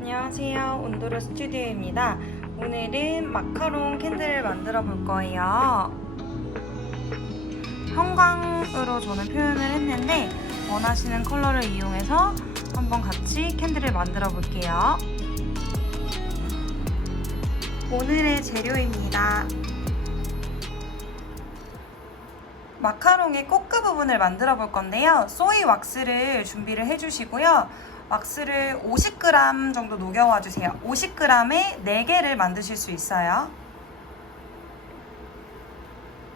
안녕하세요. 온도로 스튜디오입니다. 오늘은 마카롱 캔들을 만들어 볼 거예요. 형광으로 저는 표현을 했는데 원하시는 컬러를 이용해서 한번 같이 캔들을 만들어 볼게요. 오늘의 재료입니다. 마카롱의 꼬끄 부분을 만들어 볼 건데요. 소이 왁스를 준비를 해주시고요. 왁스를 50g 정도 녹여와 주세요. 50g에 4개를 만드실 수 있어요.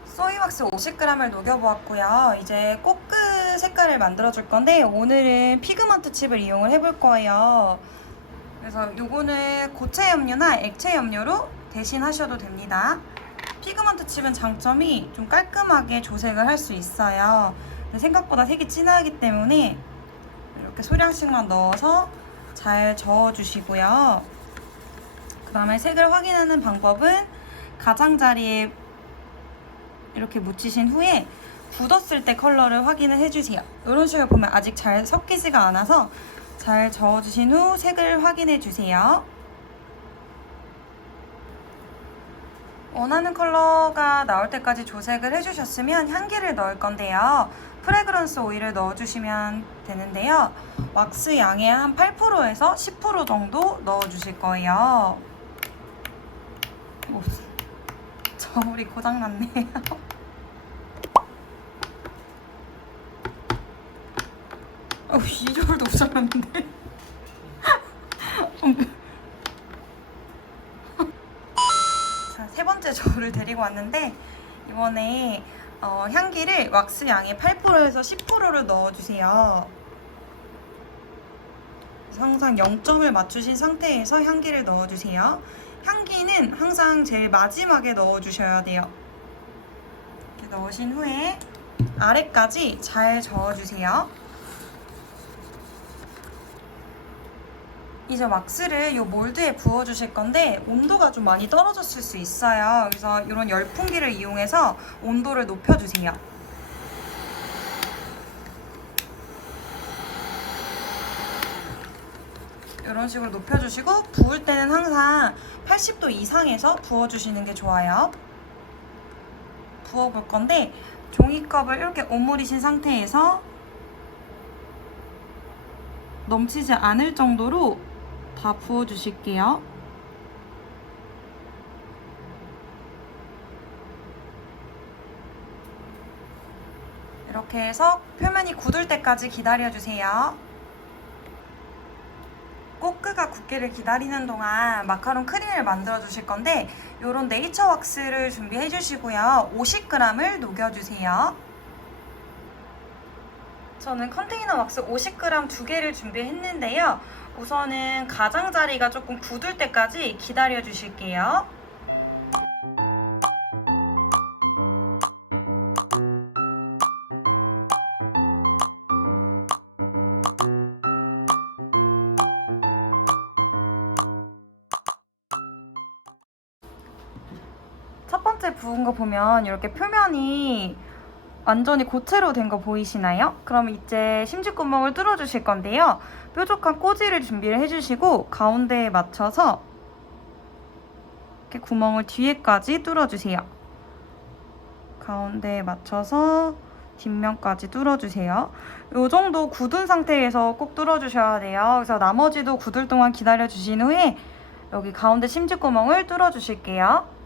소이 왁스 50g을 녹여보았고요. 이제 꼬끄 색깔을 만들어 줄 건데 오늘은 피그먼트 칩을 이용을 해볼 거예요. 그래서 요거는 고체 염료나 액체 염료로 대신하셔도 됩니다. 피그먼트 칩은 장점이 좀 깔끔하게 조색을 할 수 있어요. 근데 생각보다 색이 진하기 때문에 이렇게 소량씩만 넣어서 잘 저어주시고요. 그 다음에 색을 확인하는 방법은 가장자리에 이렇게 묻히신 후에 굳었을 때 컬러를 확인을 해주세요. 이런 식으로 보면 아직 잘 섞이지가 않아서 잘 저어주신 후 색을 확인해주세요. 원하는 컬러가 나올 때까지 조색을 해주셨으면 향기를 넣을 건데요. 프레그런스 오일을 넣어주시면 되는데요. 왁스 양의 한 8%에서 10% 정도 넣어주실 거예요. 오, 저울이 고장났네요. 이 저울도 고장났는데. 세 번째 저울을 데리고 왔는데 이번에 향기를 왁스 양의 8%에서 10%를 넣어주세요. 항상 0점을 맞추신 상태에서 향기를 넣어주세요. 향기는 항상 제일 마지막에 넣어주셔야 돼요. 이렇게 넣으신 후에 아래까지 잘 저어주세요. 이제 왁스를 이 몰드에 부어주실 건데 온도가 좀 많이 떨어졌을 수 있어요. 그래서 이런 열풍기를 이용해서 온도를 높여주세요. 이런 식으로 높여주시고 부을 때는 항상 80도 이상에서 부어주시는 게 좋아요. 부어볼 건데 종이컵을 이렇게 오므리신 상태에서 넘치지 않을 정도로 다 부어주실게요. 이렇게 해서 표면이 굳을 때까지 기다려주세요. 꼬끄가 굳기를 기다리는 동안 마카롱 크림을 만들어 주실 건데 이런 네이처 왁스를 준비해 주시고요. 50g을 녹여주세요. 저는 컨테이너 왁스 50g 2개를 준비했는데요. 우선은 가장자리가 조금 굳을 때까지 기다려 주실게요. 첫 번째 부은 거 보면 이렇게 표면이 완전히 고체로 된 거 보이시나요? 그럼 이제 심지구멍을 뚫어주실 건데요. 뾰족한 꽂이를 준비를 해주시고 가운데에 맞춰서 이렇게 구멍을 뒤에까지 뚫어주세요. 가운데에 맞춰서 뒷면까지 뚫어주세요. 이 정도 굳은 상태에서 꼭 뚫어주셔야 돼요. 그래서 나머지도 굳을 동안 기다려주신 후에 여기 가운데 심지구멍을 뚫어주실게요.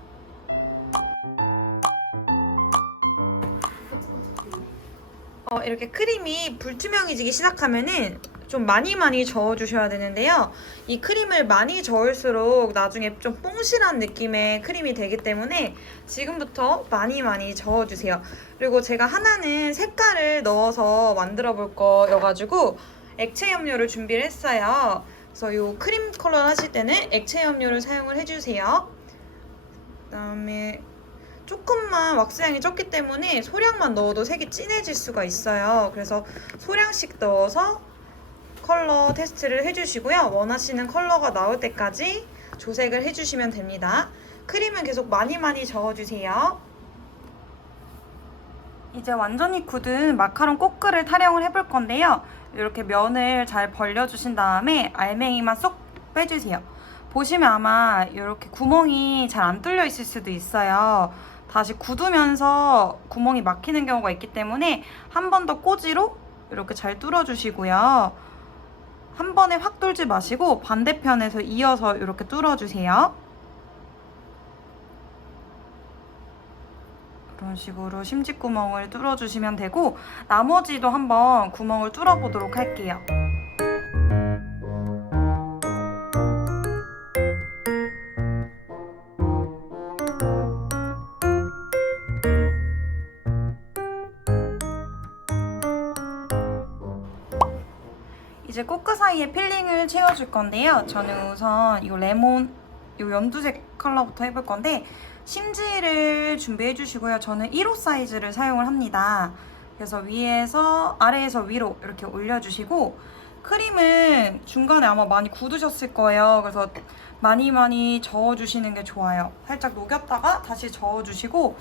이렇게 크림이 불투명해지기 시작하면은 좀 많이 저어주셔야 되는데요. 이 크림을 많이 저을수록 나중에 좀 뽕실한 느낌의 크림이 되기 때문에 지금부터 많이 저어주세요. 그리고 제가 하나는 색깔을 넣어서 만들어 볼 거여가지고 액체 염료를 준비를 했어요. 그래서 이 크림 컬러 하실 때는 액체 염료를 사용을 해주세요. 그다음에 조금만 왁스향이 적기 때문에 소량만 넣어도 색이 진해질 수가 있어요. 그래서 소량씩 넣어서 컬러 테스트를 해주시고요. 원하시는 컬러가 나올 때까지 조색을 해주시면 됩니다. 크림은 계속 많이 저어주세요. 이제 완전히 굳은 마카롱 꼬끄를 타령을 해볼 건데요. 이렇게 면을 잘 벌려주신 다음에 알맹이만 쏙 빼주세요. 보시면 아마 이렇게 구멍이 잘 안 뚫려 있을 수도 있어요. 다시 굳으면서 구멍이 막히는 경우가 있기 때문에 한 번 더 꼬지로 이렇게 잘 뚫어주시고요. 한 번에 확 뚫지 마시고 반대편에서 이어서 이렇게 뚫어주세요. 이런 식으로 심지구멍을 뚫어주시면 되고 나머지도 한번 구멍을 뚫어보도록 할게요. 이제 코크 사이에 필링을 채워줄 건데요. 저는 우선 이 레몬, 이 연두색 컬러부터 해볼 건데 심지를 준비해 주시고요. 저는 1호 사이즈를 사용을 합니다. 그래서 아래에서 위로 이렇게 올려주시고 크림은 중간에 아마 많이 굳으셨을 거예요. 그래서 많이 저어주시는 게 좋아요. 살짝 녹였다가 다시 저어주시고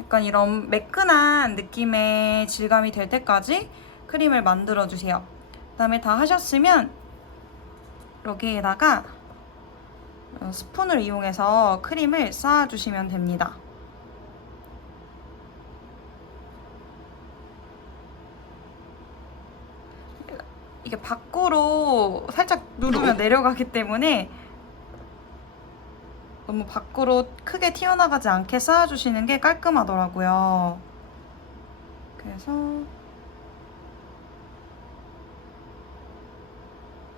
약간 이런 매끈한 느낌의 질감이 될 때까지 크림을 만들어주세요. 그 다음에 다 하셨으면 여기에다가 스푼을 이용해서 크림을 쌓아주시면 됩니다. 이게 밖으로 살짝 누르면 내려가기 때문에 너무 밖으로 크게 튀어나가지 않게 쌓아주시는 게 깔끔하더라고요. 그래서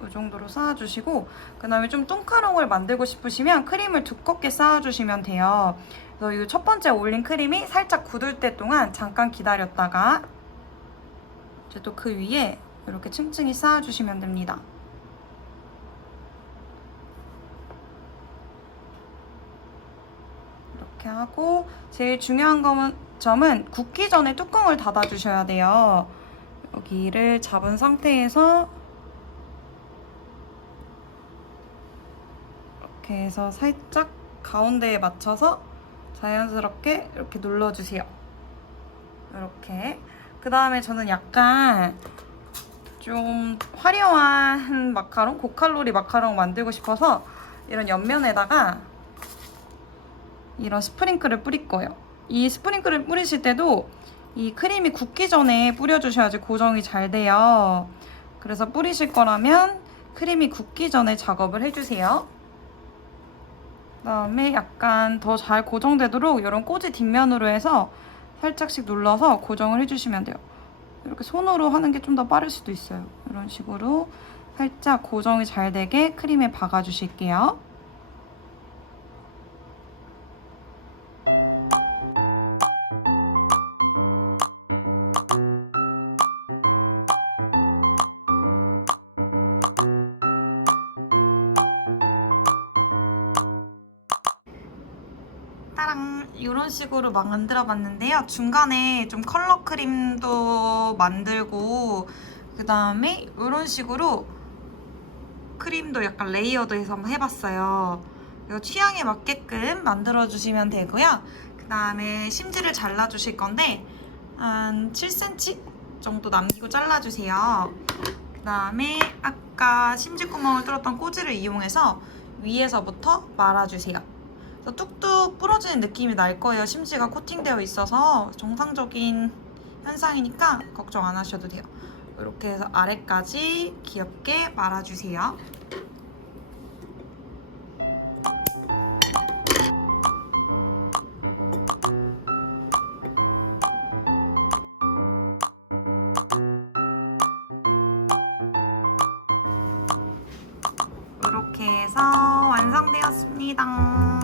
이 정도로 쌓아주시고 그 다음에 좀 뚱카롱을 만들고 싶으시면 크림을 두껍게 쌓아주시면 돼요. 그래서 이 첫 번째 올린 크림이 살짝 굳을 때 동안 잠깐 기다렸다가 이제 또 그 위에 이렇게 층층이 쌓아주시면 됩니다. 이렇게 하고 제일 중요한 점은 굽기 전에 뚜껑을 닫아주셔야 돼요. 여기를 잡은 상태에서 이렇게 해서 살짝 가운데에 맞춰서 자연스럽게 이렇게 눌러주세요. 이렇게. 그 다음에 저는 약간 좀 화려한 마카롱, 고칼로리 마카롱 만들고 싶어서 이런 옆면에다가 이런 스프링클을 뿌릴 거예요. 이 스프링클을 뿌리실 때도 이 크림이 굳기 전에 뿌려주셔야지 고정이 잘 돼요. 그래서 뿌리실 거라면 크림이 굳기 전에 작업을 해주세요. 그다음에 약간 더 잘 고정되도록 이런 꼬지 뒷면으로 해서 살짝씩 눌러서 고정을 해주시면 돼요. 이렇게 손으로 하는 게 좀 더 빠를 수도 있어요. 이런 식으로 살짝 고정이 잘 되게 크림에 박아주실게요. 따랑! 이런 식으로 막 만들어 봤는데요. 중간에 좀 컬러 크림도 만들고 그 다음에 이런 식으로 크림도 약간 레이어드해서 한번 해봤어요. 이거 취향에 맞게끔 만들어주시면 되고요. 그 다음에 심지를 잘라주실 건데 한 7cm 정도 남기고 잘라주세요. 그 다음에 아까 심지구멍을 뚫었던 꼬지를 이용해서 위에서부터 말아주세요. 뚝뚝 부러지는 느낌이 날 거예요. 심지가 코팅되어 있어서 정상적인 현상이니까 걱정 안 하셔도 돼요. 이렇게 해서 아래까지 귀엽게 말아주세요. 이렇게 해서 완성되었습니다.